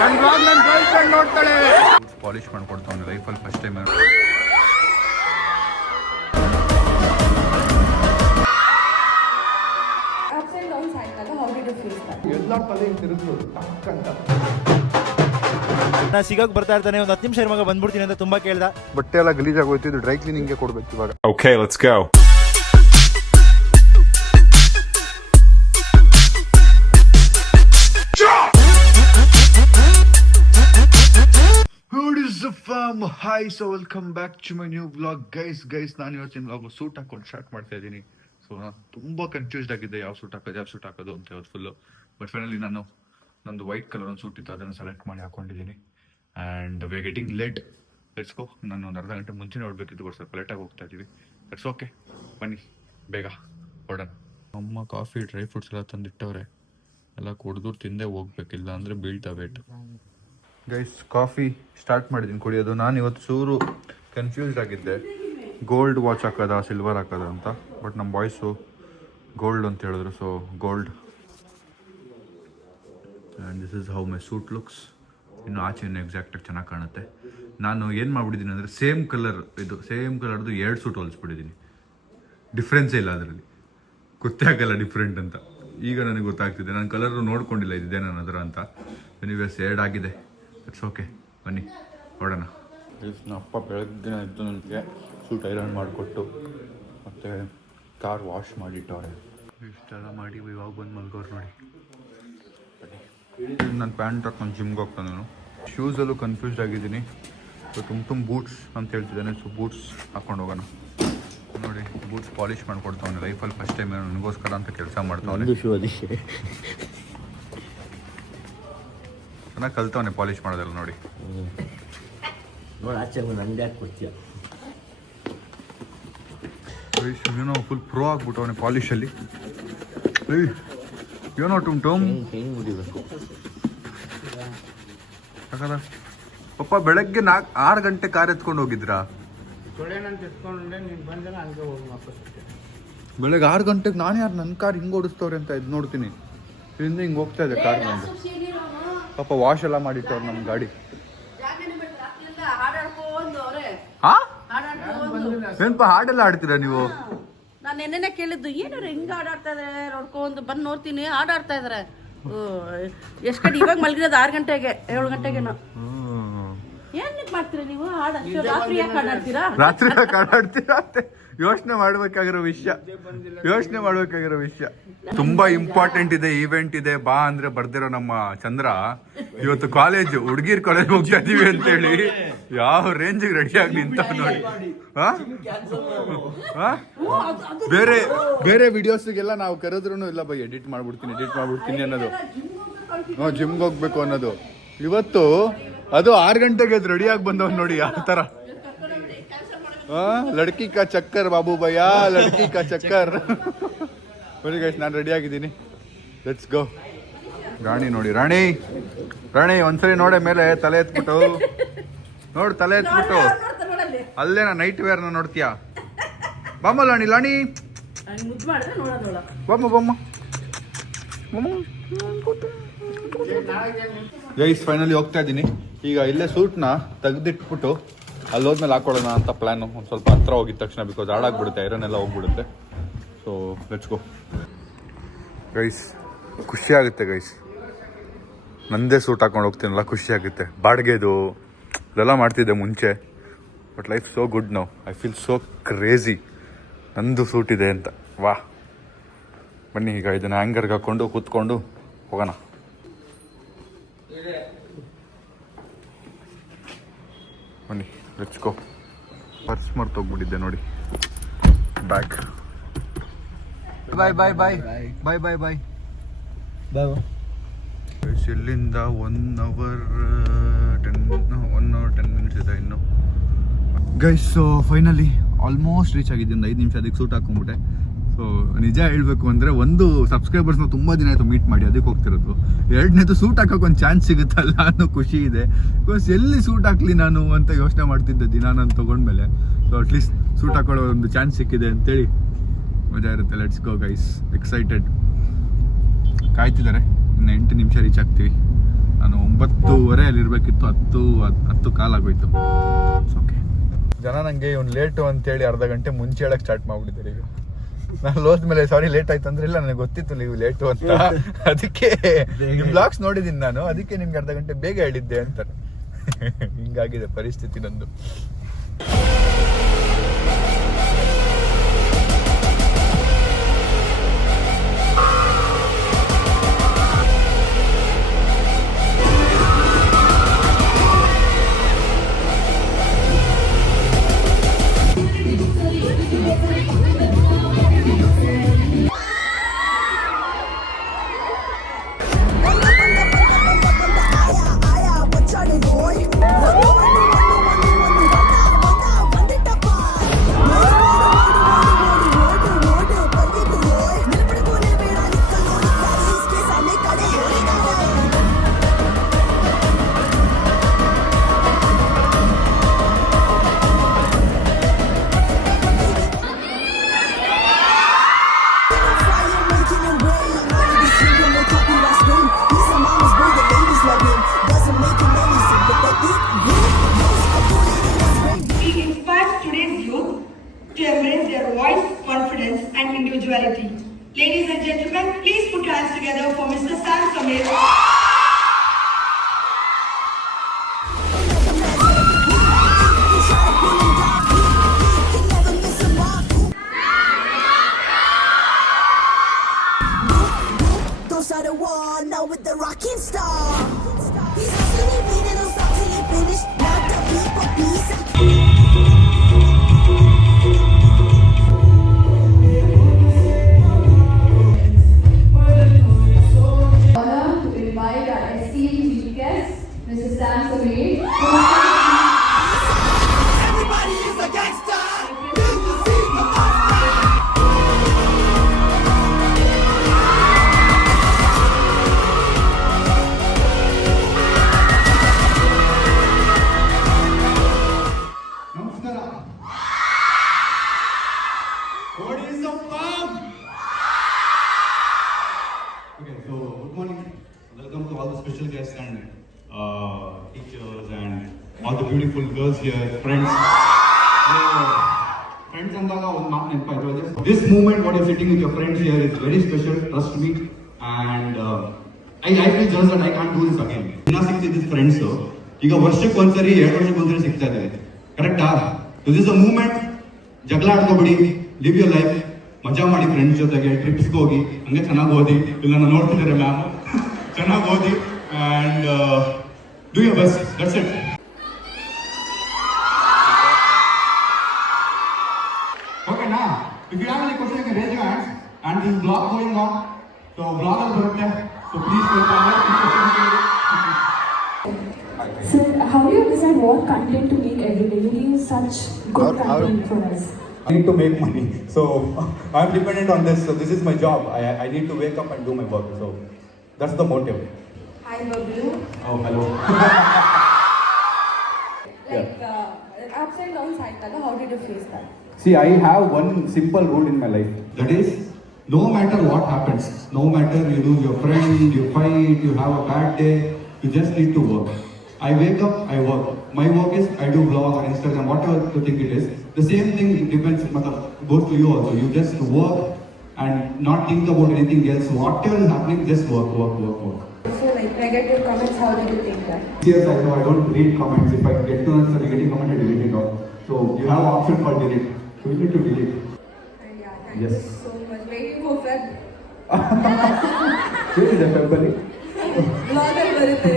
ನನ್ನ girl friend ನೋಡ್ತಾಳೆ. Polish ಮಾಡ್ಕೊಡ್ತಾವ್ನೆ ಲೈಫಲ್ಲಿ ಫಸ್ಟ್ ಟೈಮ್. ಎಲ್ಲ ತಲೆ ತಿರುಗಿದ್ರು ಟಕ್ ಅಂತ. ನಾ ಸಿಗಕ್ ಬರ್ತಾ ಇರ್ತಾನೆ, ಒಂದು 10 ನಿಮಿಷ ಮಗ ಬಂದ್ಬಿಡ್ತೀನಿ ಅಂತ ತುಂಬಾ ಕೇಳ್ದ. ಬಟ್ಟೆ ಎಲ್ಲ ಗಲೀಜ್ ಆಗೋಯ್ತು, ಇದು ಡ್ರೈ ಕ್ಲೀನಿಂಗ್ ಗೆ ಕೊಡ್ಬೇಕು ಇವಾಗ. Okay, let's go. Hi, so welcome back to my new vlog. Guys, ನಾನು ಇವತ್ತಿನ ವ್ಲಾಗ್ ಸೂಟ್ ಹಾಕೊಂಡು ಸ್ಟಾರ್ಟ್ ಮಾಡ್ತಾ ಇದ್ದೀನಿ. ಸೊ ನಾನು ತುಂಬ ಕನ್ಫ್ಯೂಸ್ಡ್ ಆಗಿದ್ದೆ ಯಾವ ಸೂಟ್ ಹಾಕೋದು ಅಂತ ಇವತ್ತು ಫುಲ್ಲು. ಬಟ್ ಫೈನಲಿ ನಂದು ವೈಟ್ ಕಲರ್ ಒಂದು ಸೂಟ್ ಇತ್ತು, ಅದನ್ನು ಸೆಲೆಕ್ಟ್ ಮಾಡಿ ಹಾಕೊಂಡಿದ್ದೀನಿ. And we are getting late. Let's go. ನಾನು ಒಂದು ಅರ್ಧ ಗಂಟೆ ಮುಂಚೆ ನೋಡಬೇಕಿತ್ತು, ಸ್ವಲ್ಪ ಲೇಟಾಗಿ ಹೋಗ್ತಾ ಇದ್ದೀವಿ. ಇಟ್ಸ್ ಓಕೆ, ಬನ್ನಿ ಬೇಗ ಹೊರಡೋಣ. ಅಮ್ಮ ಕಾಫಿ ಡ್ರೈ ಫ್ರೂಟ್ಸ್ ಎಲ್ಲ ತಂದಿಟ್ಟವ್ರೆ, ಎಲ್ಲ ಕುಡಿದು ತಿಂದೇ ಹೋಗ್ಬೇಕಿಲ್ಲ ಅಂದರೆ ಬೀಳ್ತಾ ವೇಟ್. ಗೈಸ್, ಕಾಫಿ ಸ್ಟಾರ್ಟ್ ಮಾಡಿದ್ದೀನಿ ಕುಡಿಯೋದು. ನಾನು ಇವತ್ತು ಚೂರು ಕನ್ಫ್ಯೂಸ್ಡ್ ಆಗಿದ್ದೆ, ಗೋಲ್ಡ್ ವಾಚ್ ಹಾಕೋದ ಸಿಲ್ವರ್ ಹಾಕೋದ ಅಂತ. ಬಟ್ ನಮ್ಮ ಬಾಯ್ಸು ಗೋಲ್ಡ್ ಅಂತ ಹೇಳಿದ್ರು, so gold. And this is how my suit looks. ಇನ್ನು ಆಚೆ ಇನ್ನು ಎಕ್ಸಾಕ್ಟಾಗಿ ಚೆನ್ನಾಗಿ ಕಾಣುತ್ತೆ. ನಾನು ಏನು ಮಾಡಿಬಿಟ್ಟಿದ್ದೀನಿ ಅಂದರೆ ಸೇಮ್ ಕಲರ್ದು 2 ಸೂಟ್ ಹೊಲಿಸ್ಬಿಟ್ಟಿದ್ದೀನಿ. ಡಿಫ್ರೆನ್ಸೇ ಇಲ್ಲ ಅದರಲ್ಲಿ, ಗೊತ್ತೇ ಆಗಲ್ಲ ಡಿಫ್ರೆಂಟ್ ಅಂತ. ಈಗ ನನಗೆ ಗೊತ್ತಾಗ್ತಿದೆ, ನಾನು ಕಲರು ನೋಡ್ಕೊಂಡಿಲ್ಲ ಇದಿದೆ ನನ್ನ ಹತ್ರ ಅಂತ. ಎನಿವೇಸ್ 2 ಆಗಿದೆ. ಇಟ್ಸ್ ಓಕೆ, ಬನ್ನಿ ಹೊರಡೋಣ. ನಮ್ಮ ಅಪ್ಪ ಬೆಳಗ್ಗೆ ಇದ್ದು ನನಗೆ ಸೂಟ್ ಐರನ್ ಮಾಡಿಕೊಟ್ಟು ಮತ್ತು ಕಾರ್ ವಾಶ್ ಮಾಡಿಟ್ಟವ್ರೆ. ಇಷ್ಟೆಲ್ಲ ಮಾಡಿ ಇವಾಗ ಬಂದು ಮಲ್ಗೋರು ನೋಡಿ. ನನ್ನ ಪ್ಯಾಂಟ್ ಹಾಕೊಂಡು ಜಿಮ್ಗೆ ಹೋಗ್ತಾನೆ. ನಾನು ಶೂಸಲ್ಲೂ ಕನ್ಫ್ಯೂಸ್ಡ್ ಆಗಿದ್ದೀನಿ. ಸೊ ತುಂಬ ಬೂಟ್ಸ್ ಅಂತ ಹೇಳ್ತಿದ್ದಾನೆ. ಸೊ ಬೂಟ್ಸ್ ಹಾಕೊಂಡು ಹೋಗೋಣ. ನೋಡಿ, ಬೂಟ್ಸ್ ಪಾಲಿಶ್ ಮಾಡಿಕೊಡ್ತಾವನೆ ಲೈಫಲ್ಲಿ ಫಸ್ಟ್ ಟೈಮ್ ನನಗೋಸ್ಕರ ಅಂತ ಕೆಲಸ ಮಾಡ್ತಾವನೆ. ಚೆನ್ನಾಗಿ ಕಲ್ತವನೆ ಪಾಲಿಶ್ ಮಾಡೋದಲ್ಲ ನೋಡಿ. ಏನೋ ಫುಲ್ ಪ್ರೋ ಆಗ್ಬಿಟ್ಟವನೆ ಪಾಲಿಶಲ್ಲಿ. ಏನೋ ಟುಮ್ ಯಾಕಂದ್ರೆ ಪಪ್ಪ ಬೆಳಗ್ಗೆ 6 ಗಂಟೆ ಕಾರ್ ಎತ್ಕೊಂಡು ಹೋಗಿದ್ರಾ? ಬೆಳಗ್ಗೆ 6 ಗಂಟೆಗೆ ನಾನು ಯಾರು ನನ್ನ ಕಾರ್ ಹಿಂಗೆ ಓಡಿಸ್ತವ್ರೆ ಅಂತ ಇದು ನೋಡ್ತೀನಿ. ಇಲ್ಲಿಂದ ಹಿಂಗೆ ಹೋಗ್ತಾ ಇದೆ ಕಾರ್ ನಂದು. ಪಾಪ ವಾಶ್ ಎಲ್ಲ ಮಾಡಿಟ್ಟವ್ರು ನಮ್ಮ ಗಾಡಿ. ಏನಪ್ಪ ಹಾಡೆಲ್ಲ ಆಡ್ತೀರಾ ನೀವು? ನಾನು ನೆನ್ನೆ ಕೇಳಿದ್ದು, ಏನಾರು ಹಿಂಗ ಆಡಾಡ್ತಾ ಇದಾರೆ ನೋಡ್ಕೊಂಡು ಬಂದು ನೋಡ್ತೀನಿ, ಆಡಾಡ್ತಾ ಇದಾರೆ. ಎಷ್ಟು ಗಂಟೆ? ಇವಾಗ ಮಲಗಿರೋದು 6 ಗಂಟೆಗೆ 7 ಗಂಟೆಗೇನೋ. ಏನ್ ಮಾಡ್ತೀರಾ ನೀವು? ರಾತ್ರಿ ಯಾಕೆ ಆಡಾಡ್ತೀರಾ? ರಾತ್ರಿ ಯಾಕೆ ಆಡಾಡ್ತೀರಾ ಅಂತ ಯೋಚನೆ ಮಾಡ್ಬೇಕಾಗಿರೋ ವಿಷಯ. ತುಂಬಾ ಇಂಪಾರ್ಟೆಂಟ್ ಇದೆ, ಈವೆಂಟ್ ಇದೆ, ಬಾ ಅಂದ್ರೆ ಬರ್ದಿರೋ ನಮ್ಮ ಚಂದ್ರ ಇವತ್ತು ಹುಡುಗಿರ್ ಕಾಲೇಜ್ ಹೋಗ್ತಾ ಇದೀವಿ ಅಂತೇಳಿ ಯಾವ ರೇಂಜಿಗೆ ರೆಡಿ ಆಗಿ ನಿಂತ ನೋಡಿ. ಬೇರೆ ವಿಡಿಯೋಸ್ಗೆಲ್ಲ ನಾವು ಕರೆದ್ರು ಇಲ್ಲ ಬೈ ಎಡಿಟ್ ಮಾಡ್ಬಿಡ್ತೀನಿ ಅನ್ನೋದು, ಜಿಮ್ಗೆ ಹೋಗ್ಬೇಕು ಅನ್ನೋದು. ಇವತ್ತು ಅದು 6 ಗಂಟೆಗೆ ರೆಡಿ ಆಗಿ ಬಂದವ್ ನೋಡಿ ಯಾವ ತರ. ಲಡ್ಕಿ ಕಾ ಚಕ್ಕರ್ ಬಾಬು ಭಯ್ಯ, ಲಡ್ಕಿ ಕಾ ಚಕ್ಕರ್. ಬನ್ನಿ ಗೈಸ್, ನಾನು ರೆಡಿ ಆಗಿದ್ದೀನಿ. Let's go. ರಾಣಿ ನೋಡಿ, ರಾಣಿ ಒಂದ್ಸರಿ ನೋಡೆ ಮೇಲೆ ತಲೆ ಎತ್ಬಿಟ್ಟು ಅಲ್ಲೇ ನಾ ನೈಟ್ ವೇರ್ನ ನೋಡ್ತೀಯಾ? ಬಾಮ ಲಾಣಿ ಬಾಮ ಗೈಸ್, ಫೈನಲಿ ಹೋಗ್ತಾ ಇದ್ದೀನಿ. ಈಗ ಇಲ್ಲೇ ಸೂಟ್ನ ತೆಗೆದಿಟ್ಬಿಟ್ಟು ಅಲ್ಲಿ ಹೋದ್ಮೇಲೆ ಹಾಕೊಳ್ಳೋಣ ಅಂತ ಪ್ಲ್ಯಾನು. ಒಂದು ಸ್ವಲ್ಪ ಹತ್ರ ಹೋಗಿದ ತಕ್ಷಣ, ಬಿಕಾಸ್ ಹಾಳಾಗ್ಬಿಡುತ್ತೆ, ಐರನ್ ಎಲ್ಲ ಹೋಗ್ಬಿಡುತ್ತೆ. So let's go guys. ಖುಷಿ ಆಗುತ್ತೆ ಗೈಸ್, ನಂದೇ ಸೂಟ್ ಹಾಕೊಂಡು ಹೋಗ್ತೀನಲ್ಲ, ಖುಷಿ ಆಗುತ್ತೆ. ಬಾಡಿಗೆದು ಇದೆಲ್ಲ ಮಾಡ್ತಿದ್ದೆ ಮುಂಚೆ, but life so good now. I feel so crazy, ನಂದು ಸೂಟ್ ಇದೆ ಅಂತ. ವಾ, ಬನ್ನಿ ಈಗ ಇದನ್ನು ಹ್ಯಾಂಗರ್ಗೆ ಹಾಕ್ಕೊಂಡು ಕೂತ್ಕೊಂಡು ಹೋಗೋಣ. ಬನ್ನಿ ಲೆಟ್ಸ್ ಗೋ. ಪರ್ಸ್ ಮರ್ತೋಗ್ಬಿಟ್ಟಿದ್ದೆ ನೋಡಿ, ಬ್ಯಾಗ್. ಬಾಯ್. ಇಲ್ಲಿಂದ 1 hour 10 minutes ಇದೆ ಇನ್ನು. Guys, so finally almost reach ಆಗಿದ್ದೆ. 5 ನಿಮಿಷ ಅದಕ್ಕೆ ಸೂಟ್ ಹಾಕೊಂಡ್ಬಿಟ್ಟೆ. ಸೊ ನಿಜ ಹೇಳಬೇಕು ಅಂದರೆ, ಒಂದು ಸಬ್ಸ್ಕ್ರೈಬರ್ಸ್ನ ತುಂಬ ದಿನ ಆಯಿತು ಮೀಟ್ ಮಾಡಿ, ಅದಕ್ಕೆ ಹೋಗ್ತಿರೋದು. 2ನೇದು ಸೂಟ್ ಹಾಕೋಕೆ ಒಂದು ಚಾನ್ಸ್ ಸಿಗುತ್ತಲ್ಲ ಅನ್ನೋ ಖುಷಿ ಇದೆ. ಬಿಕಾಸ್ ಎಲ್ಲಿ ಸೂಟ್ ಹಾಕ್ಲಿ ನಾನು ಅಂತ ಯೋಚನೆ ಮಾಡ್ತಿದ್ದೆ ದಿನ ನಾನು ತೊಗೊಂಡ್ಮೇಲೆ. ಸೊ ಅಟ್ಲೀಸ್ಟ್ ಸೂಟ್ ಹಾಕೊಳ್ಳೋ ಒಂದು ಚಾನ್ಸ್ ಸಿಕ್ಕಿದೆ ಅಂತೇಳಿ ಮಜಾ ಇರುತ್ತೆ. Let's go guys, excited. ಕಾಯ್ತಿದ್ದಾರೆ, ಇನ್ನು 8 ನಿಮಿಷ ರೀಚ್ ಆಗ್ತೀವಿ. ನಾನು 9:30 ಅಲ್ಲಿ ಇರಬೇಕಿತ್ತು, 10 ಕಾಲಾಗೋಯ್ತು. ಓಕೆ, ಜನ ನನಗೆ ಇವ್ನು ಲೇಟು ಅಂತೇಳಿ ಅರ್ಧ ಗಂಟೆ ಮುಂಚೆ ಹೇಳಕ್ಕೆ ಸ್ಟಾರ್ಟ್ ಮಾಡ್ಬಿಟ್ಟಿದ್ದಾರೆ. ಈಗ ನಾನು ಹೋದ್ಮೇಲೆ ಸಾರಿ ಲೇಟ್ ಆಯ್ತು ಅಂದ್ರೆ ಇಲ್ಲ, ನನಗೆ ಗೊತ್ತಿತ್ತು ನೀವು ಲೇಟು ಅಂತ, ಅದಕ್ಕೆ ನಿಮ್ಮ ಬ್ಲಾಗ್ಸ್ ನೋಡಿದ್ದೀನಿ ನಾನು, ಅದಕ್ಕೆ ನಿಮ್ಗೆ ಅರ್ಧ ಗಂಟೆ ಬೇಗ ಹೇಳಿದ್ದೆ ಅಂತಾರೆ. ಹಿಂಗಾಗಿದೆ ಪರಿಸ್ಥಿತಿ ನಂದು. To embrace their voice, confidence, and individuality. Ladies and gentlemen, please put your hands together for Mr. Sam Samir. Those are the one now with the rocking star. He's hustling, winning, don't stop till he finish. Not the people, peace. Mrs. Sam Samir. Everybody is a gangster. ನಮಸ್ಕಾರ. What is up, fam? Okay, so good morning. Welcome to all the special guests and teachers and all the beautiful girls here, friends. Friends ಅಂದಾಗ ಒಂದು ಮಾತು ನೆನಪಾಯ್ತು. This moment what you're sitting with your friends here is very special, trust me. And I feel just that I can't do this again. ಇನ್ನ ಸಿಗ್ತಿದ್ದ friends ಈಗ ವರ್ಷಕ್ಕೆ ಒಂದ್ಸರಿ 2 ವರ್ಷಕ್ಕೆ ಒಂದ್ಸರಿ ಸಿಗ್ತಾ ಇದ್ದಾರೆ, ಕರೆಕ್ಟಾ? This is a moment. ಜಗಳ ಆಡ್ಕೋಬಿಡಿ, ಲಿವ್ ಯೋರ್ ಲೈಫ್, ಮಜಾ ಮಾಡಿ ಫ್ರೆಂಡ್ಸ್ ಜೊತೆಗೆ, ಟ್ರಿಪ್ಸ್ಗೆ ಹೋಗಿ, ಹಂಗೆ ಚೆನ್ನಾಗಿ ಓದಿ, ಇಲ್ಲ ನಾನು ನೋಡ್ತಿದ್ದಾರೆ ಮ್ಯಾಮ್, ಚೆನ್ನಾಗಿ ಓದಿ and do your best. That's it. Okay, now if you have any question, you can raise your hands. And this vlog going on, so vlog al barutte, so please So, how do you decide what content to make every day? You give such good content for us. I need to make money, so I'm dependent on this. So this is my job. I need to wake up and do my work. So that's the motive. Hi, Bablu. Oh, hello. Ups and downs cycle, how did you face that? See, I have one simple rule in my life. That is, no matter what happens, no matter you lose your friend, you fight, you have a bad day, you just need to work. I wake up, I work. My work is, I do vlog on Instagram, whatever you think it is. The same thing depends, goes to you also. You just work and not think about anything else. Whatever is happening, just work. So, like negative comments, how did you take that? Yes, I know, I don't read comments. If I get to answer negative comment, I delete it all. So you have an option for delete. So you need to delete. Yeah, thank Yes. you so much. Waiting for Feb. Where is the February? Vlog al barutte.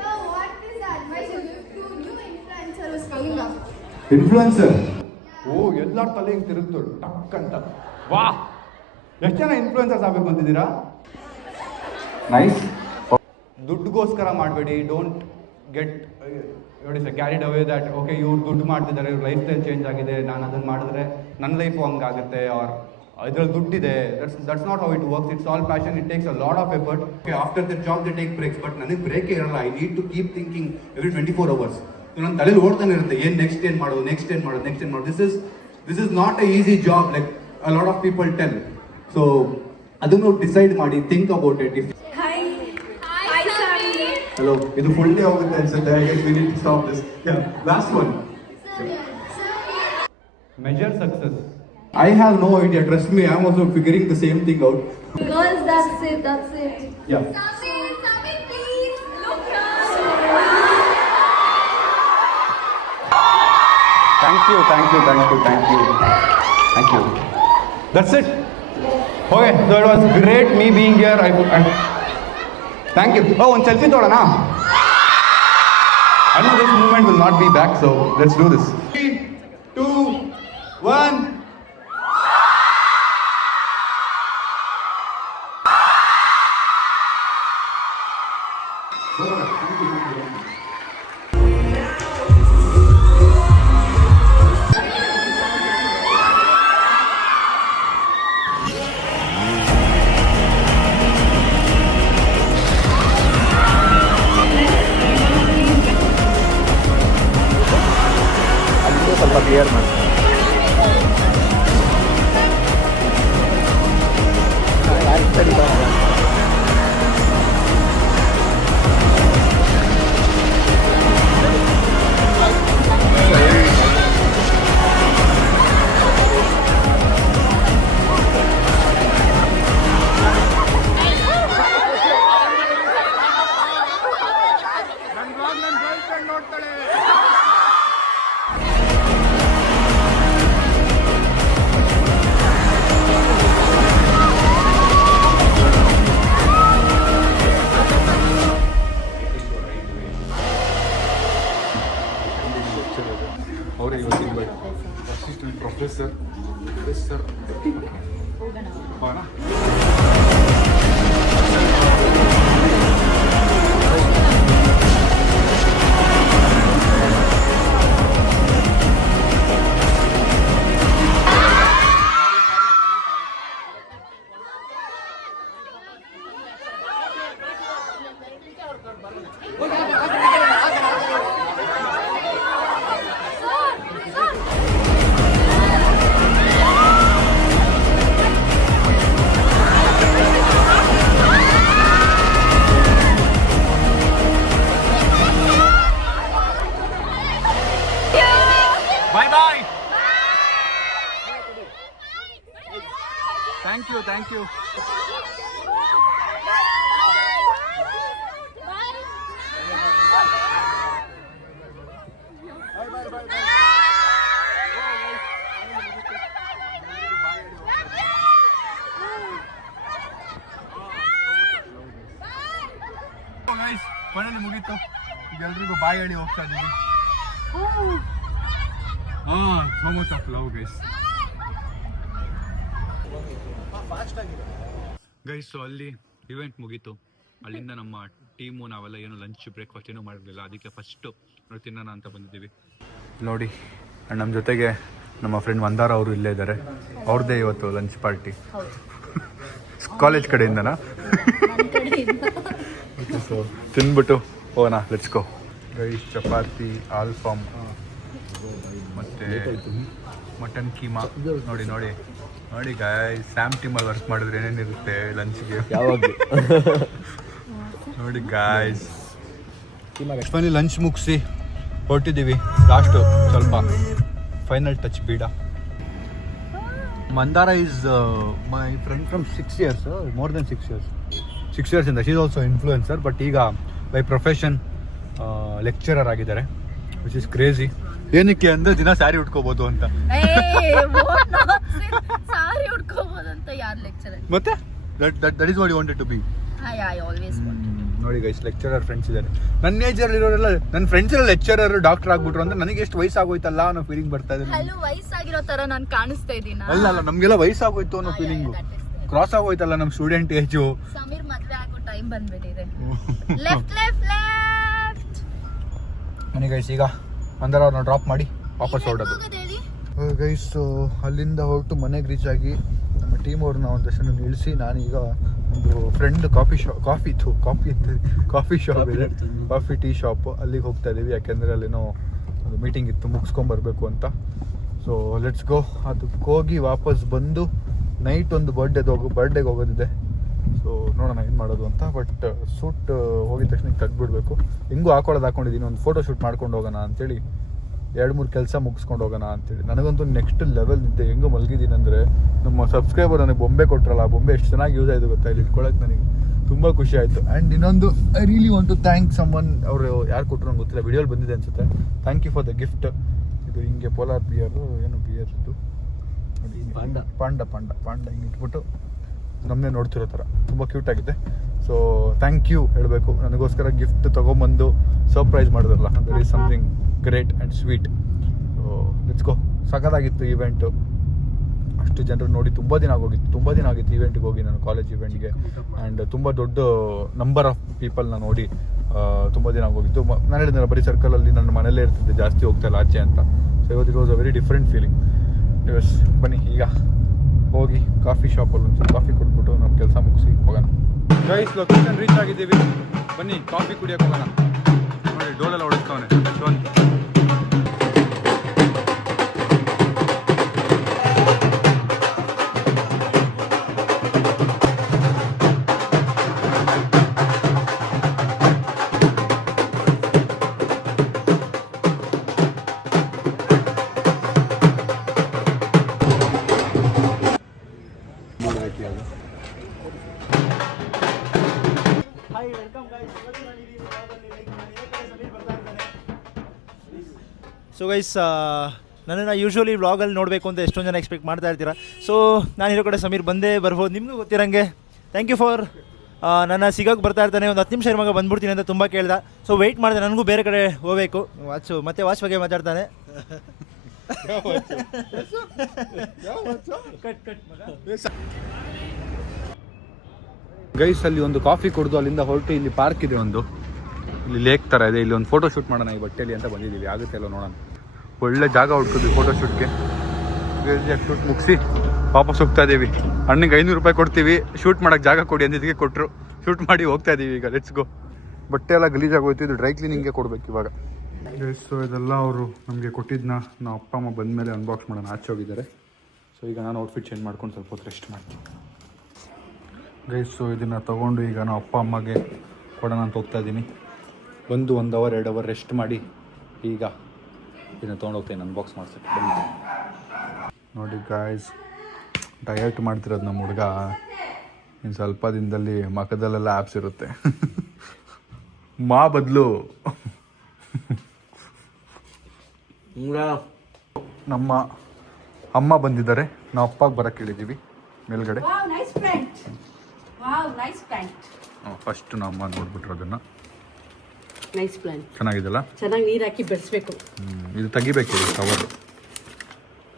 So what is the advice you give to new influencer who's coming up? Influencer. ಓ, ಎಲ್ಲರ ತಲೆ ಹಿಂಗೆ ತಿರುಗ್ತು ಟಕ್ ಅಂತ. ವಾ, ಎಷ್ಟು ಜನ influencers ಆಗಬೇಕು ಅಂತಿದ್ದೀರಾ? Nice. ದುಡ್ಡುಗೋಸ್ಕರ ಮಾಡಬೇಡಿ. Don't get carried away that okay ಇವ್ರು ದುಡ್ಡು ಮಾಡ್ತಿದ್ದಾರೆ, ಇವ್ರ ಲೈಫ್ ಸ್ಟೈಲ್ ಚೇಂಜ್ ಆಗಿದೆ, ನಾನು ಅದನ್ನು ಮಾಡಿದ್ರೆ ನನ್ನ ಲೈಫು ಹಂಗಾಗುತ್ತೆ, ಆರ್ ಇದರಲ್ಲಿ ದುಡ್ಡಿದೆ. That's not how it works. It's all passion. It takes a lot of effort. After the job they take breaks, but ನನಗೆ ಬ್ರೇಕ್ ಇರಲ್ಲ. I need to keep thinking every 24 hours. ನನ್ನ ತಲೆಯಲ್ಲಿ ಓಡ್ತಾನೆ ಇರುತ್ತೆ, next ಏನು ಮಾಡೋದು. This is not a easy job like a lot of people tell. So ಅದನ್ನು decide ಮಾಡಿ, think about it. Hi. Hi, Sami. Hello, ಇದು ಫುಲ್ ಡೇ ಹೋಗುತ್ತೆ ಅನ್ಸುತ್ತೆ. I guess we need to stop this. Yeah, last one. Measure success. I have no idea. Trust me, I'm also figuring the same thing out. Girls, that's it, that's it. Yeah. Samir, please, look here. Thank you. That's it. Okay, so it was great me being here. Thank you. Oh, one selfie ತೋಡೋಣ. I know this movement will not be back, so let's do this. 3, 2, 1. ಸ್ವಲ್ಪ clear ಮಾಡಿ. ಅವರೇ ಇವತ್ತಿನ assistant professor ಹೋಗೋಣ. Bye. Thank you. Guys, finally ಮುಗೀತು. ಈಗ ಎಲ್ರಿಗೂ ಬಾಯ್ ಹೇಳಿ ಹೋಗ್ತಾ ಇದ್ದೀವಿ. So much of love, guys. Guys, so ಅಲ್ಲಿ ಇವೆಂಟ್ ಮುಗೀತು. ಅಲ್ಲಿಂದ ನಮ್ಮ ಟೀಮು ನಾವೆಲ್ಲ ಏನು ಲಂಚ್ ಬ್ರೇಕ್ಫಾಸ್ಟ್ ಏನೂ ಮಾಡಿರಲಿಲ್ಲ. ಅದಕ್ಕೆ ಫಸ್ಟು ನಾವು ತಿನ್ನೋಣ ಅಂತ ಬಂದಿದ್ದೀವಿ. ನೋಡಿ, ನಮ್ಮ ಜೊತೆಗೆ ನಮ್ಮ ಫ್ರೆಂಡ್ ಮಂದಾರ ಅವರು ಇಲ್ಲೇ ಇದ್ದಾರೆ. ಅವ್ರದ್ದೇ ಇವತ್ತು ಲಂಚ್ ಪಾರ್ಟಿ. ಕಾಲೇಜ್ ಕಡೆಯಿಂದನಾ? ಓಕೆ, ಸೊ ತಿಂದ್ಬಿಟ್ಟು ಹೋಗೋಣ. Let's go. ಗೈಸ್, ಚಪಾತಿ, ಆಲ್ಫಾಮ್ ಮತ್ತು ಮಟನ್ ಕೀಮಾ. ನೋಡಿ ಗಾಯ್, ಸ್ಯಾಮ್ ಟೀಮಲ್ಲಿ ವರ್ಕ್ ಮಾಡಿದ್ರೆ ಏನೇನಿರುತ್ತೆ ಲಂಚ್ಗೆ ಯಾವಾಗ. ನೋಡಿ ಗಾಯ್ಸ್, ಫೈನಲಿ ಲಂಚ್ ಮುಗಿಸಿ ಹೊರಟಿದ್ದೀವಿ. ಲಾಸ್ಟು ಸ್ವಲ್ಪ ಫೈನಲ್ ಟಚ್ ಬೀಡ. Mandara is my friend from 6 years, more than 6 years. 6 years ಇಂದ. She is also influencer, but ಈಗ ಬೈ ಪ್ರೊಫೆಷನ್ ಲೆಕ್ಚರರ್ ಆಗಿದ್ದಾರೆ, ವಿಚ್ ಇಸ್ ಕ್ರೇಜಿ. ಏನಕ್ಕೆ ಅಂದ್ರೆ ದಿನ ಸ್ಯಾರಿ ಉಟ್ಕೋಬಹುದು ಅಂತ. ಸಾರಿ ಉಟ್ಕೋಬೋದಂತ ಯಾರು ಲೆಕ್ಚರರ್? ಮತ್ತೆ that is what you wanted to be. I always ನೋಡಿ ಗೈಸ್, ಲೆಕ್ಚರರ್ ಫ್ರೆಂಡ್ಸ್ ಇದ್ದಾರೆ. ನನ್ನ ಏಜ್ ಅಲ್ಲಿ ಇರೋರೆಲ್ಲ, ನನ್ನ ಫ್ರೆಂಡ್ಸ್ ಎಲ್ಲ ಲೆಕ್ಚರರ್, ಡಾಕ್ಟರ್ ಆಗ್ಬಿಟ್ರು ಅಂದ್ರೆ ನನಗೆ ಎಷ್ಟು ವಯಸ್ಸಾಗೋಯ್ತಲ್ಲ ಅನ್ನೋ ಫೀಲಿಂಗ್ ಬರ್ತಾ ಇದೆ. ವಯಸ್ಸಾಗಿರೋ ತರ ನಾನು ಕಾಣಿಸ್ತಾ ಇದ್ದೀನ? ಅಲ್ಲ, ನಮ್ಗೆಲ್ಲ ವಯಸ್ಸಾಗೋಯ್ತು ಅನ್ನೋ ಫೀಲಿಂಗು. ಕ್ರಾಸ್ ಆಗೋಯ್ತಲ್ಲ ನಮ್ಮ ಸ್ಟೂಡೆಂಟ್ ಏಜು. ಸಮೀರ್ ಮದ್ವೆ ಆಗೋ ಟೈಮ್ ಬಂದ್ಬಿಟ್ಟಿದೆ. ನನಗೆ ಗೈಸ್ ಈಗ ಮಂದಾರ ಅವ್ರನ್ನ ಡ್ರಾಪ್ ಮಾಡಿ ವಾಪಸ್ ಹೊರಡೋದು. ಗೈಸ್, ಅಲ್ಲಿಂದ ಹೊರಟು ಮನೆಗೆ ರೀಚ್ ಆಗಿ ನಮ್ಮ ಟೀಮ್ ಅವ್ರನ್ನ ಒಂದು ಸೆಷನ್ ಇಳಿಸಿ ನಾನೀಗ ಒಂದು ಫ್ರೆಂಡ್ ಕಾಫಿ ಶಾಪ್ ಇದೆ, ಟೀ ಶಾಪ್, ಅಲ್ಲಿಗೆ ಹೋಗ್ತಾ ಇದ್ದೀವಿ. ಯಾಕೆಂದರೆ ಅಲ್ಲೇನೋ ಒಂದು ಮೀಟಿಂಗ್ ಇತ್ತು, ಮುಗಿಸ್ಕೊಂಬರ್ಬೇಕು ಅಂತ. ಸೊ ಲೆಟ್ಸ್ ಗೋ. ಅದಕ್ಕೆ ಹೋಗಿ ವಾಪಸ್ ಬಂದು ನೈಟ್ ಒಂದು ಬರ್ಡೇಗೆ ಹೋಗೋದಿದೆ. ಸೊ ನೋಡೋಣ ಏನು ಮಾಡೋದು ಅಂತ. ಬಟ್ ಸೂಟ್ ಹೋಗಿದ ತಕ್ಷಣ ತೆಗ್ದುಬಿಡ್ಬೇಕು. ಹೆಂಗೂ ಹಾಕೊಂಡಿದ್ದೀನಿ, ಒಂದು ಫೋಟೋ ಶೂಟ್ ಮಾಡ್ಕೊಂಡು ಹೋಗೋಣ ಅಂತೇಳಿ 2-3 ಕೆಲಸ ಮುಗಿಸ್ಕೊಂಡು ಹೋಗೋಣ ಅಂತೇಳಿ. ನನಗಂತೂ ನೆಕ್ಸ್ಟ್ ಲೆವೆಲ್ ಇದ್ದೆ. ಹೆಂಗೋ ಮಲಗಿದ್ದೀನಿ ಅಂದರೆ ನಮ್ಮ ಸಬ್ಸ್ಕ್ರೈಬರ್ ನನಗೆ ಬೊಂಬೆ ಕೊಟ್ಟರಲ್ಲ, ಆ ಬೊಂಬೆ ಎಷ್ಟು ಚೆನ್ನಾಗಿ ಯೂಸ್ ಆಯಿತು ಗೊತ್ತಾ, ಇಲ್ಲಿ ಇಟ್ಕೊಳ್ಳೋಕೆ ನನಗೆ ತುಂಬ ಖುಷಿ ಆಯಿತು. ಆ್ಯಂಡ್ ಇನ್ನೊಂದು I really want to thank ಸಮ್ಮನ್. ಅವರು ಯಾರು ಕೊಟ್ಟರು ನಂಗೆ ಗೊತ್ತಿಲ್ಲ, ವಿಡಿಯೋಲಿ ಬಂದಿದೆ ಅನಿಸುತ್ತೆ. Thank you for the gift. ಇದು ಹಿಂಗೆ ಪೋಲಾರ್ ಬಿಯರು, ಏನು ಬಿಯರ್ ಇದು ನೋಡಿ, ಪಾಂಡ ಹಿಂಗೆ ಇಟ್ಬಿಟ್ಟು ನಮ್ಮನ್ನೇ ನೋಡ್ತಿರೋ ಥರ ತುಂಬ ಕ್ಯೂಟ್ ಆಗಿದೆ. ಸೊ ಥ್ಯಾಂಕ್ ಯು ಹೇಳಬೇಕು. ನನಗೋಸ್ಕರ ಗಿಫ್ಟ್ ತೊಗೊಂಬಂದು ಸರ್ಪ್ರೈಸ್ ಮಾಡಿದ್ರಲ್ಲ, that is something great and sweet. So let's go. ಸಖತ್ತಾಗಿತ್ತು ಈವೆಂಟು. ಅಷ್ಟು ಜನರು ನೋಡಿ ತುಂಬ ದಿನ ಆಗಿತ್ತು ಈವೆಂಟ್ಗೆ ಹೋಗಿ, ನಾನು ಕಾಲೇಜ್ ಈವೆಂಟ್ಗೆ. ಆ್ಯಂಡ್ ತುಂಬ ದೊಡ್ಡ ನಂಬರ್ ಆಫ್ ಪೀಪಲ್ನ ನೋಡಿ ತುಂಬ ದಿನ ಆಗೋಗಿತ್ತು. ನಾನು ಹೇಳಿದ್ನಲ್ಲ, ಬರೀ ಸರ್ಕಲಲ್ಲಿ ನನ್ನ ಮನೇಲೇ ಇರ್ತಿದ್ದೆ, ಜಾಸ್ತಿ ಹೋಗ್ತಾ ಇಲ್ಲ ಆಚೆ ಅಂತ. ಸೊ ಇವತ್ತು it was a very different feeling. Yes, ಬನ್ನಿ ಈಗ ಹೋಗಿ ಕಾಫಿ ಶಾಪಲ್ಲಿ ಒಂದು ಕಾಫಿ ಕೊಟ್ಬಿಟ್ಟು ನಮ್ಮ ಕೆಲಸ ಮುಗಿಸಿ ಹೋಗೋಣ. ಗೈಸ್, ಲೊಕೇಶನ್ ರೀಚ್ ಆಗಿದ್ದೀವಿ. ಬನ್ನಿ ಕಾಫಿ ಕುಡಿಯೋಕೆ ಹೋಗೋಣ. ನೋಡಿ ಡೋಲೆಲ್ಲ ಹೊಡಿಸ್ತಾವನೆ ಯಶವಂತ್. ಸೊ ಗೈಸ್, ನನ್ನನ್ನು ಯೂಶ್ವಲಿ ವ್ಲಾಗಲ್ಲಿ ನೋಡಬೇಕು ಅಂತ ಎಷ್ಟೊಂದು ಜನ ಎಕ್ಸ್ಪೆಕ್ಟ್ ಮಾಡ್ತಾ ಇರ್ತೀರ. ಸೊ ನಾನಿರೋ ಕಡೆ ಸಮೀರ್ ಬಂದೇ ಬರ್ಬೋದು, ನಿಮಗೂ ಗೊತ್ತಿರಂಗೆ. ಥ್ಯಾಂಕ್ ಯು ಫಾರ್ ನನ್ನ ಸಿಗೋಕ್ಕೆ ಬರ್ತಾ ಇರ್ತಾನೆ. ಒಂದು 10 ನಿಮಿಷ ಮಗ ಬಂದ್ಬಿಡ್ತೀನಿ ಅಂತ ತುಂಬ ಕೇಳ್ದ. ಸೊ ವೆಯ್ಟ್ ಮಾಡಿದೆ, ನನಗೂ ಬೇರೆ ಕಡೆ ಹೋಗಬೇಕು. ವಾಚ್ ಬಗ್ಗೆ ಮಾತಾಡ್ತಾನೆ. ಗೈಸ್, ಅಲ್ಲಿ ಒಂದು ಕಾಫಿ ಕುಡಿದು ಅಲ್ಲಿಂದ ಹೊರಟು ಇಲ್ಲಿ ಪಾರ್ಕ್ ಇದೆ, ಒಂದು ಇಲ್ಲಿ ಲೇಕ್ ಥರ ಇದೆ. ಇಲ್ಲಿ ಒಂದು ಫೋಟೋ ಶೂಟ್ ಮಾಡೋಣ ಈ ಬಟ್ಟೆಯಲ್ಲಿ ಅಂತ ಬಂದಿದ್ದೀವಿ. ಆಗುತ್ತೆ ಅಲ್ಲ ನೋಡೋಣ. ಒಳ್ಳೆ ಜಾಗ ಹುಡ್ಕಿದ್ವಿ ಫೋಟೋ ಶೂಟ್ಗೆ. ಶೂಟ್ ಮುಗಿಸಿ ವಾಪಸ್ ಹೋಗ್ತಾ ಇದ್ದೀವಿ. ಅಣ್ಣಗೆ 500 ರೂಪಾಯಿ ಕೊಡ್ತೀವಿ, ಶೂಟ್ ಮಾಡೋಕ್ಕೆ ಜಾಗ ಕೊಡಿ ಅಂದಿದ್ದಕ್ಕೆ ಕೊಟ್ಟರು. ಶೂಟ್ ಮಾಡಿ ಹೋಗ್ತಾ ಇದ್ದೀವಿ ಈಗ. Let's go. ಬಟ್ಟೆ ಎಲ್ಲ ಗಲೀಜಾಗೋಯ್ತು, ಇದು ಡ್ರೈ ಕ್ಲೀನಿಂಗ್ಗೆ ಕೊಡ್ಬೇಕು ಇವಾಗ. ಸೊ ಇದೆಲ್ಲ ಅವರು ನಮಗೆ ಕೊಟ್ಟಿದ್ದನ್ನ ನಾವು ಅಪ್ಪ ಅಮ್ಮ ಬಂದ ಮೇಲೆ ಅನ್ಬಾಕ್ಸ್ ಮಾಡೋಣ. ಆಚೆ ಹೋಗಿದ್ದಾರೆ. ಸೊ ಈಗ ನಾನು ಔಟ್ಫಿಟ್ ಚೇಂಜ್ ಮಾಡ್ಕೊಂಡು ಸ್ವಲ್ಪ ಹೊತ್ತು ರೆಸ್ಟ್ ಮಾಡ್ತೀನಿ ಗೈಸ್. ಸೊ ಇದನ್ನು ತೊಗೊಂಡು ಈಗ ನಾವು ಅಪ್ಪ ಅಮ್ಮಗೆ ಕೊಡೋಣ ಅಂತ ಹೋಗ್ತಾ ಇದ್ದೀನಿ. ಬಂದು 1 ಅವರ್ 2 ಅವರ್ ರೆಸ್ಟ್ ಮಾಡಿ ಈಗ ಇದನ್ನು ತೊಗೊಂಡೋಗ್ತೀನಿ ಅನ್ಬಾಕ್ಸ್ ಮಾಡ್ಸಕ್ಕೆ. ಬನ್ನಿ ನೋಡಿ ಗಾಯ್ಸ್, ಡಯಟ್ ಮಾಡ್ತಿರೋದು ನಮ್ಮ ಹುಡುಗ. ಇನ್ನು ಸ್ವಲ್ಪ ದಿನದಲ್ಲಿ ಮಖದಲ್ಲೆಲ್ಲ ಆ್ಯಪ್ಸ್ ಇರುತ್ತೆ. ಮಾ ಬದಲು ನಮ್ಮ ಅಮ್ಮ ಬಂದಿದ್ದಾರೆ. ನಾವು ಅಪ್ಪಾಗ ಬರೋಕ್ಕೆ ಹೇಳಿದ್ದೀವಿ ಮೇಲ್ಗಡೆ. ಫಸ್ಟ್ ನಮ್ಮ ಅಮ್ಮ ನೋಡ್ಬಿಟ್ರು ಅದನ್ನು. Nice plan. ಚೆನ್ನಾಗಿದೆಲ್ಲ. ಚೆನ್ನಾಗಿ ನೀರು ಹಾಕಿ ಬೆಳೆಸ್ಬೇಕು. ಇದು ತೆಗಿಬೇಕು, ಇದು ಕವರ್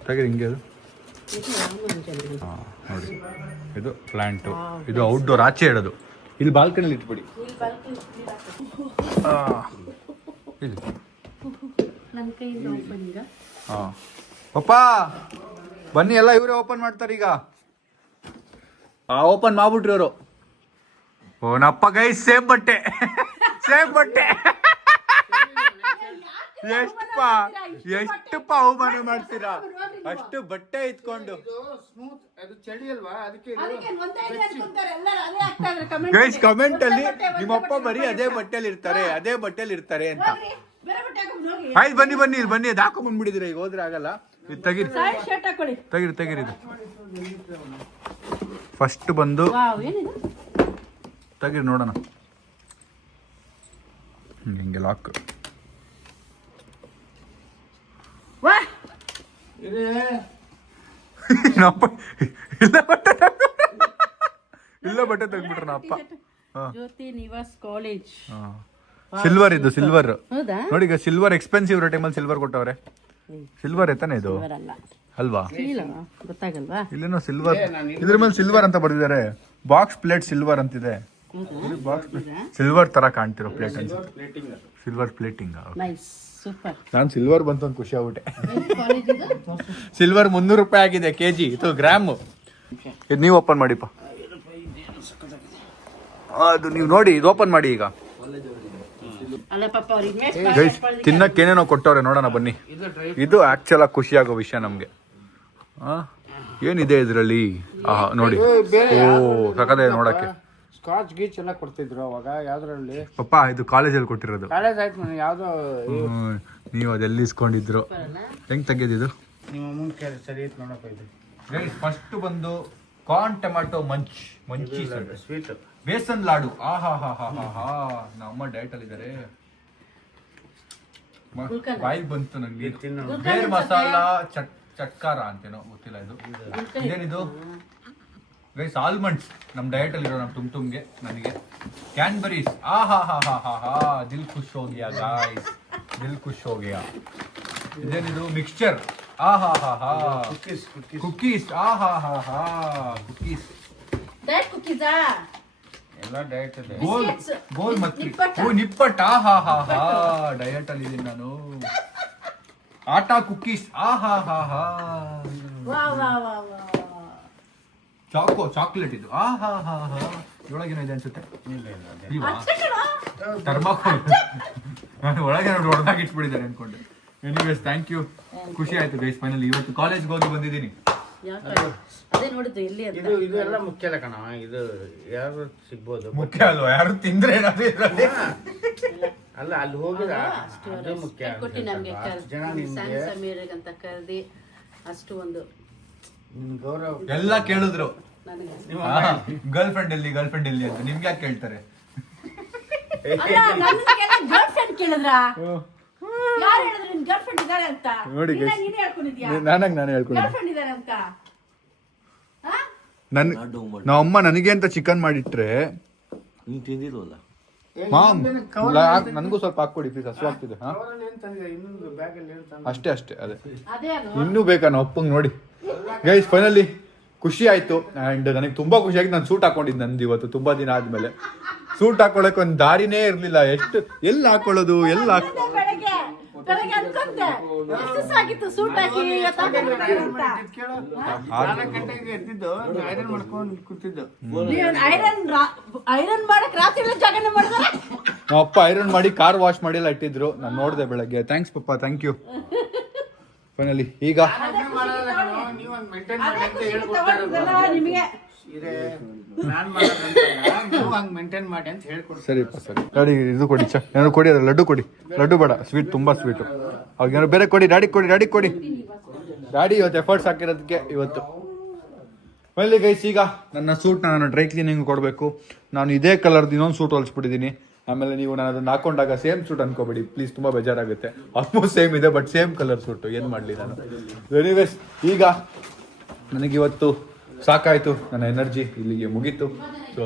ತೆಗೀರಿ ಹಿಂಗೆ. ಅದು ಹಾಂ ನೋಡಿ, ಇದು ಪ್ಲ್ಯಾಂಟು. ಇದು ಔಟ್ಡೋರ್, ಆಚೆ ಇಡೋದು. ಇಲ್ಲಿ ಬಾಲ್ಕನಿಯಲ್ಲಿ ಇಟ್ಬಿಡಿ. ಇದು ನನ್ನ ಕೈಯಿಂದ ಓಪನ್ ಈಗ. ಹಾಂ ಪಪ್ಪ ಬನ್ನಿ, ಎಲ್ಲ ಇವರೇ ಓಪನ್ ಮಾಡ್ತಾರೆ ಈಗ. ಓಪನ್ ಮಾಡ್ಬಿಟ್ರಿ ಅವರು. ಓ ನಪ್ಪ ಗೈ, ಸೇಮ್ ಬಟ್ಟೆ ಎಷ್ಟಪ್ಪ ಅವಮಾನ ಮಾಡ್ತೀರಾ? ಅಷ್ಟು ಬಟ್ಟೆ ಇಟ್ಕೊಂಡು. ಗೈಸ್ ಕಮೆಂಟ್ ಅಲ್ಲಿ ನಿಮ್ಮಪ್ಪ ಬರೀ ಅದೇ ಬಟ್ಟೆಲಿ ಇರ್ತಾರೆ ಅಂತ. ಆಯ್ತು ಬನ್ನಿ ಇಲ್ಲಿ ಬನ್ನಿ, ಅದು ಹಾಕೊಂಡ್ ಬಂದ್ಬಿಟ್ಟಿದ್ದೀರಾ. ಈಗ ಹೋದ್ರೆ ಆಗಲ್ಲ. ಇದು ತೆಗೀರಿ. ಇದು ಫಸ್ಟ್ ಬಂದು ತೆಗೀರಿ ನೋಡೋಣ. ಹಿಂಗೆ ಲಾಕ್. ಇಲ್ಲ ಬಟ್ಟೆ ತೆಗ್ಬಿಟ್ರ ನಾ ಅಪ್ಪ. ಜ್ಯೋತಿ ನಿವಾಸ್ ಕಾಲೇಜ್ ಸಿಲ್ವರ್. ಇದು ಸಿಲ್ವರ್ ನೋಡಿ. ಈಗ ಸಿಲ್ವರ್ ಎಕ್ಸ್ಪೆನ್ಸಿವ್ ಟೈಮಲ್ಲಿ ಸಿಲ್ವರ್ ಕೊಟ್ಟವ್ರೆ. ಸಿಲ್ವರ್ ಎತ್ತಾನೆ ಇದು ಅಲ್ವಾ? ಗೊತ್ತಾಗಲ್ವಾ? ಇಲ್ಲೇನೋ ಸಿಲ್ವರ್, ಇದ್ರ ಮೇಲೆ ಸಿಲ್ವರ್ ಅಂತ ಬರ್ದಿದ್ದಾರೆ. ಬಾಕ್ಸ್ ಪ್ಲೇಟ್ ಸಿಲ್ವರ್ ಅಂತಿದೆ. ಸಿಲ್ವರ್ ತರ ಕಾಣ್ತಿರೋ ಪ್ಲೇಟ್ ಅನ್ಸುತ್ತೆ. Silver plating. ನಾನು ಸಿಲ್ವರ್ ಬಂತು ಅಂತ ಖುಷಿ ಆಗ್ಬಿಟ್ಟೆ. ಸಿಲ್ವರ್ 300 ರೂಪಾಯಿ ಆಗಿದೆ ಕೆಜಿ. ಇದು ಗ್ರಾಮ್. ಇದು ನೀವು ಓಪನ್ ಮಾಡಿಪ್ಪ. ಅದು ನೀವು ನೋಡಿ, ಇದು ಓಪನ್ ಮಾಡಿ ಈಗ. ತಿನ್ನಕ್ಕೇನೇನೋ ಕೊಟ್ಟವ್ರೆ, ನೋಡೋಣ ಬನ್ನಿ. ಇದು ಆಕ್ಚುಲ್ ಆಗಿ ಖುಷಿ ಆಗೋ ವಿಷಯ ನಮ್ಗೆ. ಏನಿದೆ ಇದರಲ್ಲಿ ನೋಡಿ ಓ ಸಕದೆ ನೋಡಕ್ಕೆ ಸ್ಕಾಚ್ ಗೀಚ್ ಎಲ್ಲ ಕೊಡ್ತಿದ್ರು ಅವಾಗ ಯಾವ್ದ್ರಲ್ಲಿ ಪಪ್ಪ ಇದು ಕಾಲೇಜಲ್ಲಿ ಕೊಟ್ಟಿರೋದು ಕಾಲೇಜ್ ಆಯ್ತು ನಾನು ಯಾವ್ದೋ ನೀವು ಅದೆಲ್ಲಿ ಇಸ್ಕೊಂಡಿದ್ರು ಹೆಂಗ್ ತೆಗೆದಿದ್ದು ನಿಮ್ಮ ಅಮ್ಮನ ಕೇಳಿ ಸರಿ ಇತ್ತು ನೋಡಪ್ಪ ಇದು ಫಸ್ಟ್ ಬಂದು ಕಾರ್ನ್ ಟೊಮ್ಯಾಟೊ ಮಂಚಿ ಸ್ವೀಟ್ ಬೇಸನ್ ಲಾಡು ನಮ್ಮ ಡಯಟ್ ಅಲ್ಲಿ ಇದಾರೆ ಬಾಯಿಗೆ ಬಂತು ನಂಗೆ ಬೇರ್ ಮಸಾಲ ಚಟ್ಕಾರ ಅಂತೇನೋ ಗೊತ್ತಿಲ್ಲ ಇದು ಇದೇನಿದು ಗೈಸ್ ಆಲ್ಮಂಡ್ಸ್ ನಮ್ ಡಯಟ್ ಅಲ್ಲಿ ಇರೋ ನಮ್ ತುಂಬ್ಗೆ ನನಗೆ ಕ್ಯಾನ್ಬರೀಸ್ ದಿಲ್ ಖುಷ್ ಹೋಗಿಯಾ ಗಾಯ್ಸ್ ದಿಲ್ ಖುಷ್ ಹೋಗಿಯಾ ಇದೇನಿದು ಮಿಕ್ಸ್ಚರ್ ಕುಕೀಸ್ ಕುಕೀಸ್ ಡಯಟ್ ಕುಕೀಸಾ ಎಲ್ಲ ಡಯಟ್ ಇದೆ ಗೋಲ್ ಮತ್ತಿ ನಿಪ್ಪಟ್ ಡಯಟ್ ಅಲ್ಲಿ ಇದೀನಿ ನಾನು ಆಟಾ ಕುಕೀಸ್ ವಾ ವಾ ವಾ ವಾ ಚಾಕ್ಲೇಟ್ ಇದು ಒಳಗೇನೋ ಇದೆ ಅನ್ಸುತ್ತೆ ಥರ್ಮಾಕೋಲ್ ನಾನು ಒಳಗೆ ನೋಡಿ ಹೊಡೆದಾಗಿ ಇಟ್ಬಿಟ್ಟಿದ್ದಾರೆ ಅನ್ಕೊಂಡೆ ಎನಿವೇಸ್ ಥ್ಯಾಂಕ್ ಯು ಖುಷಿ ಆಯ್ತು ಗೈಸ್ ಫೈನಲಿ ಇವತ್ತು ಕಾಲೇಜ್ಗೆ ಹೋಗಿ ಬಂದಿದ್ದೀನಿ ಅದೇ ನೋಡಿದ್ದು ಎಲ್ಲಿ ಅಂತ ಇದು ಇದು ಎಲ್ಲ ಮುಖ್ಯ ಅಲ್ಲ ಕಣ ಇದು ಯಾರು ಸಿಗ್ಬೋದು ಮುಖ್ಯ ಅಲ್ವಾ ಯಾರು ತಿಂದ್ರೆ ಏನಾದ್ರು ಇದ್ರಲ್ಲಿ? ಅಲ್ಲ ಅಲ್ಲಿ ಹೋಗಿದ ಅದು ಮುಖ್ಯ ಕೊಟ್ಟು ನಮ್ಗೆ ಅಷ್ಟು ಜನ ನಿಮ್ಗೆ ಸಮೀರ್ಗೆ ಅಂತ ಕರೆದಿ ಅಷ್ಟು ಒಂದು ನಿಮ್ ಗೌರವ ಎಲ್ಲ ಕೇಳಿದ್ರು ನನಗೆ ಗರ್ಲ್ ಫ್ರೆಂಡ್ ಎಲ್ಲಿ ಅಂತ ನಿಮ್ಗೆ ಯಾಕೆ ಕೇಳ್ತಾರೆ ಅಲ್ಲ ನನ್ಗೆಲ್ಲ ಗರ್ಲ್ ಫ್ರೆಂಡ್ ಕೇಳಿದ್ರಾ ಯಾರು ಹೇಳಿದ್ರು ನಿನ್ ಗರ್ಲ್ ಫ್ರೆಂಡ್ ಇದಾರೆ ಅಂತ ನೋಡಿ ಇಲ್ಲ, ನೀನೇ ಹೇಳ್ಕೊಂಡಿದ್ಯಾ ನಾನು ಹೇಳ್ಕೊಂಡು ಗರ್ಲ್ ಫ್ರೆಂಡ್ ಇದಾರೆ ಅಂತ ನಮ್ಮಮ್ಮ ನನಗೆ ಅಂತ ಚಿಕನ್ ಮಾಡಿಟ್ರೆ ನೀನು ತಿಂದಿಲ್ವಲ್ಲ ಮಾಮ್ ನನಗೂ ಸ್ವಲ್ಪ ಹಾಕೊಡಿ ಪ್ಲೀಸ್ ಹಸುವಾಗ್ತಿದೆ ಇನ್ನೊಂದು ಬ್ಯಾಗಲ್ಲಿ ಏನು ತಂದೆ ಅಷ್ಟೇ ಅದೇ ಅದೇ ಅದು ಇನ್ನೂ ಬೇಕಾ ನಾವು ಅಪ್ಪಂಗೆ ನೋಡಿ ಗೈಸ್ ಫೈನಲಿ ಖುಷಿ ಆಯ್ತು ಅಂಡ್ ನನಗೆ ತುಂಬಾ ಖುಷಿ ಆಗಿ ನಾನು ಸೂಟ್ ಹಾಕೊಂಡಿದ್ದು ನಂದು ಇವತ್ತು ತುಂಬಾ ದಿನ ಆದ್ಮೇಲೆ ಸೂಟ್ ಹಾಕೊಳಕ್ ಒಂದು ದಾರಿನೇ ಇರ್ಲಿಲ್ಲ ಎಲ್ಲಿ ಹಾಕೊಳ್ಳೋದು ಬೆಳಗ್ಗೆ ಅನ್ಕೊಂಡೆ ಎಷ್ಟು ಸಾಗಿತ್ತು ಸೂಟ್ ಹಾಕಿ ಇವತ್ತು ಹಾಕ್ಬೇಕು ಅಂತ. 4 ಗಂಟೆಗೆ ಎದ್ದಿದ್ದು ಐರನ್ ಮಾಡ್ಕೊಂಡು ಕೂತಿದ್ದು ನೀನ್ ಐರನ್ ಮಾಡಕ್ ರಾತ್ರಿ ಎಲ್ಲ ಜಾಗರಣೆ ಮಾಡಿದ್ರೆ ನಮ್ಮ ಅಪ್ಪ ಐರನ್ ಮಾಡಿ ಕಾರ್ ವಾಶ್ ಮಾಡಿ ಎಲ್ಲ ಇಟ್ಟಿದ್ರು ನಾನು ನೋಡಿದೆ ಬೆಳಗ್ಗೆ ಥ್ಯಾಂಕ್ಸ್ ಪಪ್ಪ ಥ್ಯಾಂಕ್ ಯು ಫೈನಲಿ ಈಗ ನೀವು ಹಂಗೆ ಮೇಂಟೈನ್ ಮಾಡಿ ಅಂತ ಹೇಳ್ಕೊಡ್ತಾ ಇರೋದು ನಿಮಗೆ ಇದೆ ನಾನ್ ಮಾಡೋದಂತಲ್ಲ ನೀವು ಹಂಗೆ ಮೇಂಟೈನ್ ಮಾಡಿ ಅಂತ ಹೇಳ್ಕೊಡ್ತಾರೆ ಸರಿಪ್ಪ ಸರಿ ಡ್ಯಾಡಿ ಇದು ಕೊಡಿ ಏನಾದ್ರು ಕೊಡಿ ಅದು ಲಡ್ಡು ಕೊಡಿ ಲಡ್ಡು ಬೇಡ ಸ್ವೀಟ್ ತುಂಬಾ ಸ್ವೀಟು ಅವ್ರಿಗೆ ಏನಾದ್ರು ಬೇರೆ ಕೊಡಿ ಡ್ಯಾಡಿ ಕೊಡಿ ಡ್ಯಾಡಿ ಇವತ್ತು ಎಫರ್ಟ್ಸ್ ಹಾಕಿರೋದಕ್ಕೆ ಇವತ್ತು ಫೈನಲಿ ಗೈಸ್ ಈಗ ನನ್ನ ಸೂಟ್ನ ನಾನು ಡ್ರೈ ಕ್ಲೀನಿಂಗ್ ಕೊಡಬೇಕು ನಾನು ಇದೇ ಕಲರ್ದು ಇನ್ನೊಂದು ಸೂಟ್ ಹೊಲಿಸ್ಬಿಟ್ಟಿದ್ದೀನಿ ಆಮೇಲೆ ನೀವು ನಾನು ಅದನ್ನ ಹಾಕೊಂಡಾಗ ಸೇಮ್ ಸೂಟ್ ಅನ್ಕೋಬೇಡಿ ಪ್ಲೀಸ್ ತುಂಬ ಬೇಜಾರಾಗುತ್ತೆ ಆಲ್ಮೋಸ್ಟ್ ಸೇಮ್ ಇದೆ ಬಟ್ ಸೇಮ್ ಕಲರ್ ಸೂಟು ಏನು ಮಾಡಲಿ ನಾನು ಎನಿವೇಸ್ ಈಗ ನನಗಿವತ್ತು ಸಾಕಾಯಿತು ನನ್ನ ಎನರ್ಜಿ ಇಲ್ಲಿಗೆ ಮುಗೀತು so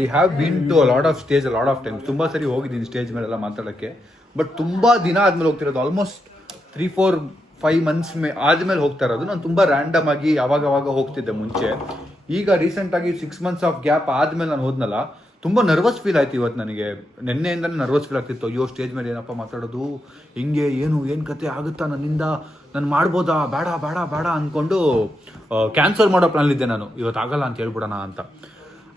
I have been to a lot of times ತುಂಬ ಸರಿ ಹೋಗಿದ್ದೀನಿ ಸ್ಟೇಜ್ ಮೇಲೆಲ್ಲ ಮಾತಾಡೋಕ್ಕೆ ಬಟ್ ತುಂಬ ದಿನ ಆದಮೇಲೆ ಹೋಗ್ತಿರೋದು ಆಲ್ಮೋಸ್ಟ್ 3-4-5 ಮಂತ್ಸ್ ಆದಮೇಲೆ ಹೋಗ್ತಾ ಇರೋದು ನಾನು ತುಂಬ ರ್ಯಾಂಡಮ್ ಆಗಿ ಅವಾಗ ಹೋಗ್ತಿದ್ದೆ ಮುಂಚೆ ಈಗ ರೀಸೆಂಟಾಗಿ 6 ಮಂತ್ಸ್ ಆಫ್ ಗ್ಯಾಪ್ ಆದಮೇಲೆ ನಾನು ಹೋದ್ನಲ್ಲ ತುಂಬ ನರ್ವಸ್ ಫೀಲ್ ಆಯ್ತು ಇವತ್ತು ನನಗೆ ನಿನ್ನೆಯಿಂದಲೇ ನರ್ವಸ್ ಫೀಲ್ ಆಗ್ತಿತ್ತು ಅಯ್ಯೋ ಸ್ಟೇಜ್ ಮೇಲೆ ಏನಪ್ಪ ಮಾತಾಡೋದು ಹಿಂಗೆ ಏನು ಕತೆ ಆಗುತ್ತಾ ನನ್ನಿಂದ ನಾನು ಮಾಡ್ಬೋದಾ ಬೇಡ ಅಂದ್ಕೊಂಡು ಕ್ಯಾನ್ಸಲ್ ಮಾಡೋ ಪ್ಲಾನಲ್ಲಿದ್ದೆ ನಾನು ಇವತ್ತು ಆಗಲ್ಲ ಅಂತ ಹೇಳ್ಬಿಡೋಣ ಅಂತ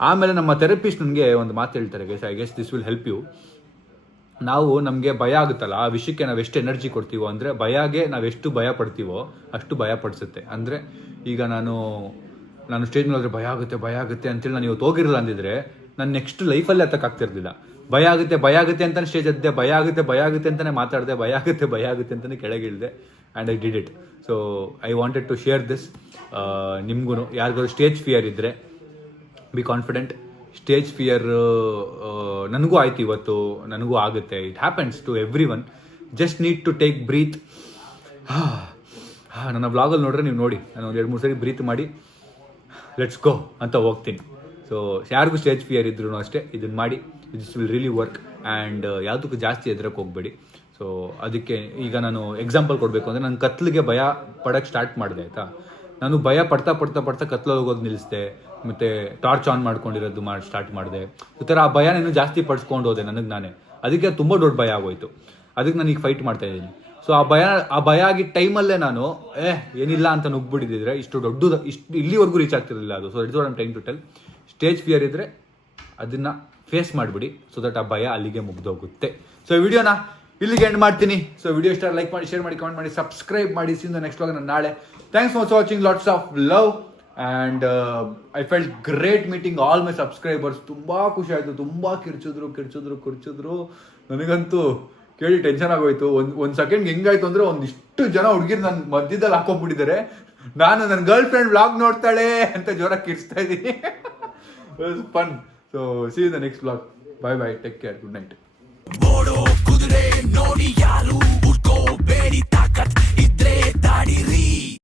ಆಮೇಲೆ ನಮ್ಮ ಥೆರಪಿಸ್ಟ್ ನನಗೆ ಒಂದು ಮಾತು ಹೇಳ್ತಾರೆ I guess this will help you ನಮಗೆ ಭಯ ಆಗುತ್ತಲ್ಲ ಆ ವಿಷಯಕ್ಕೆ ನಾವು ಎಷ್ಟು ಎನರ್ಜಿ ಕೊಡ್ತೀವೋ ಅಂದರೆ ನಾವೆಷ್ಟು ಭಯ ಪಡ್ತೀವೋ ಅಷ್ಟು ಭಯ ಪಡಿಸುತ್ತೆ ಅಂದರೆ ಈಗ ನಾನು ಸ್ಟೇಜ್ ಮೇಲೆ ಹೋದರೆ ಭಯ ಆಗುತ್ತೆ ಅಂತೇಳಿ ನಾನು ಇವತ್ತು ಹೋಗಿರಲ್ಲ ಅಂದಿದ್ರೆ ನಾನು ನೆಕ್ಸ್ಟ್ ಲೈಫಲ್ಲಿ ಹತ್ತಕ್ಕಾಗ್ತಿರ್ಲಿಲ್ಲ ಭಯ ಆಗುತ್ತೆ ಅಂತಲೇ ಸ್ಟೇಜ್ ಹತ್ತಿದೆ ಭಯ ಆಗುತ್ತೆ ಅಂತಲೇ ಮಾತಾಡಿದೆ ಭಯ ಆಗುತ್ತೆ ಅಂತಲೇ ಕೆಳಗಿಳಿದೆ and I did it so I wanted to share this ನಿಮಗೂ ಯಾರಿಗಾದ್ರು ಸ್ಟೇಜ್ ಫಿಯರ್ ಇದ್ದರೆ ಬಿ ಕಾನ್ಫಿಡೆಂಟ್ ಸ್ಟೇಜ್ ಫಿಯರ್ ನನಗೂ ಆಯ್ತು ಇವತ್ತು ನನಗೂ ಆಗುತ್ತೆ it happens to everyone just need to take breath ನನ್ನ ವ್ಲಾಗಲ್ಲಿ ನೋಡ್ರೆ ನೀವು ನೋಡಿ ನಾನು ಒಂದು 2-3 ಸರಿ ಬ್ರೀತ್ ಮಾಡಿ ಲೆಟ್ಸ್ ಗೋ ಅಂತ ಹೋಗ್ತೀನಿ ಸೊ ಯಾರಿಗೂ ಸ್ಟೇಜ್ ಫಿಯರ್ ಇದ್ರೂ ಅಷ್ಟೇ ಇದನ್ನು ಮಾಡಿ this will really work and ಯಾವುದಕ್ಕೂ ಜಾಸ್ತಿ ಎದುರಕ್ಕೆ ಹೋಗಬೇಡಿ ಸೊ ಅದಕ್ಕೆ ಈಗ ನಾನು ಎಕ್ಸಾಂಪಲ್ ಕೊಡಬೇಕು ಅಂದರೆ ನಾನು ಕತ್ಲಿಗೆ ಭಯ ಪಡೋಕ್ಕೆ ಸ್ಟಾರ್ಟ್ ಮಾಡಿದೆ ಆಯಿತಾ ನಾನು ಭಯ ಪಡ್ತಾ ಕತ್ಲಲ್ಲಿ ಹೋಗೋದು ನಿಲ್ಲಿಸಿದೆ ಮತ್ತು ಟಾರ್ಚ್ ಆನ್ ಮಾಡ್ಕೊಂಡಿರೋದು ಸ್ಟಾರ್ಟ್ ಮಾಡಿದೆ ಈ ಥರ ಆ ಭಯ ನಾನು ಜಾಸ್ತಿ ಪಡಿಸ್ಕೊಂಡು ಹೋದೆ ನನಗೆ ನಾನೇ ಅದಕ್ಕೆ ತುಂಬ ದೊಡ್ಡ ಭಯ ಆಗೋಯ್ತು ಅದಕ್ಕೆ ನಾನು ಈಗ ಫೈಟ್ ಮಾಡ್ತಾ ಇದ್ದೀನಿ ಸೊ ಆ ಭಯ ಆಗಿದ್ದ ಟೈಮಲ್ಲೇ ನಾನು ಏನಿಲ್ಲ ಅಂತ ನುಗ್ಬಿಟ್ಟಿದ್ದರೆ ಇಷ್ಟು ಇಲ್ಲಿವರೆಗೂ ರೀಚ್ ಆಗ್ತಿರಲಿಲ್ಲ ಅದು so it's what I am trying to tell stage fear ಇದ್ದರೆ ಅದನ್ನು ಫೇಸ್ ಮಾಡಿಬಿಡಿ ಸೊ ದಟ್ ಆ ಭಯ ಅಲ್ಲಿಗೆ ಮುಗ್ದೋಗುತ್ತೆ ಸೊ ಈ ವಿಡಿಯೋನ ಇಲ್ಲಿಗೆ ಎಂಡ್ ಮಾಡ್ತೀನಿ. ಸೊ ವಿಡಿಯೋ ಇಷ್ಟ ಲೈಕ್ ಮಾಡಿ, ಶೇರ್ ಮಾಡಿ, ಕಮೆಂಟ್ ಮಾಡಿ, ಸಬ್ಸ್ಕ್ರೈಬ್ ಮಾಡಿ. ಸಿಂದು ನೆಕ್ಸ್ಟ್ ವ್ಲಾಗ್ ನಾನು ನಾಳೆ. Thanks for watching, lots of love and I felt great meeting all my subscribers. ತುಂಬ ಖುಷಿ ಆಯಿತು. ತುಂಬ ಕಿರ್ಚಿದ್ರು. ನನಗಂತೂ ಕೇಳಿ ಟೆನ್ಷನ್ ಆಗೋಯ್ತು. ಒಂದು ಸೆಕೆಂಡ್ ಹೆಂಗಾಯ್ತು ಅಂದರೆ ಒಂದಿಷ್ಟು ಜನ ಹುಡುಗಿರು ನನ್ನ ಮಧ್ಯದಲ್ಲಿ ಹಾಕೊಂಡ್ಬಿಟ್ಟಿದ್ದಾರೆ. ನಾನು ನನ್ನ ಗರ್ಲ್ ಫ್ರೆಂಡ್ ವ್ಲಾಗ್ ನೋಡ್ತಾಳೆ ಅಂತ ಜೋರಾಗಿ ಕಿರ್ಚ್ತಾ ಇದ್ದೀನಿ. Fun. So see you the next vlog. Bye, take care, good night.